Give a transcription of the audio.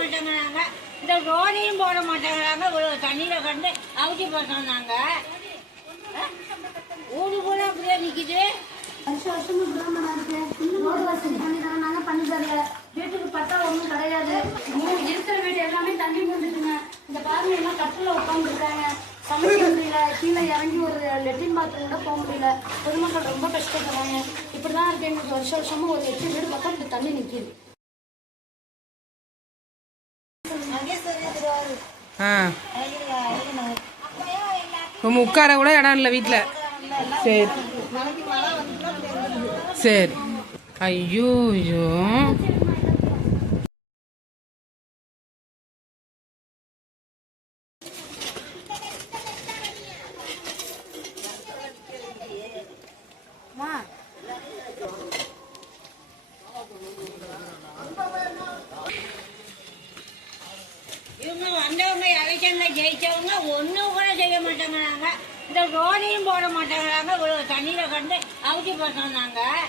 மாட்டேங்கிறாங்க. இந்த ரோடையும் போட மாட்டேங்கிறாங்க. இவ்வளோ தண்ணியில் கண்டு அவுச்சி போட்டோம் நாங்கள் ஊடு கூட அப்படியே நிற்கிது வருஷம் வருஷமும் இப்படிதான் இருக்கு. ரோடு வசதி பண்ணி தராங்க பண்ணி தரல. வீட்டுக்கு பட்டா ஒன்றும் கிடையாது. மூணு இருக்கிற வீடு எல்லாமே தண்ணி மூழ்கிட்டுங்க இந்த பாருங்க எல்லாம் கட்டில் உட்காந்துருக்காங்க சமைக்க முடியல. கீழே இறங்கி ஒரு லெட்டின் பாத்ரூம் கூட போக முடியல. பொதுமக்கள் ரொம்ப கஷ்டப்படுறாங்க. இப்படி தான் இருக்கு. எங்களுக்கு வருஷம் வருஷமும் ஒரு எட்டு வீடு பார்த்தா இப்படி தண்ணி நிற்கிது ஆ. ரொம்ப உட்கார கூட இடம் இல்லை வீட்டில் சரி. சரி. ஐயோ ஐயோ. இவங்க வந்தவங்க எலெக்ஷன்ல ஜெயிச்சவங்க ஒன்றும் கூட செய்ய மாட்டேங்கிறாங்க. இந்த ரோடையும் போட மாட்டேங்கிறாங்க. இவ்வளோ தண்ணியில் கண்டு அவுச்சி நாங்கள்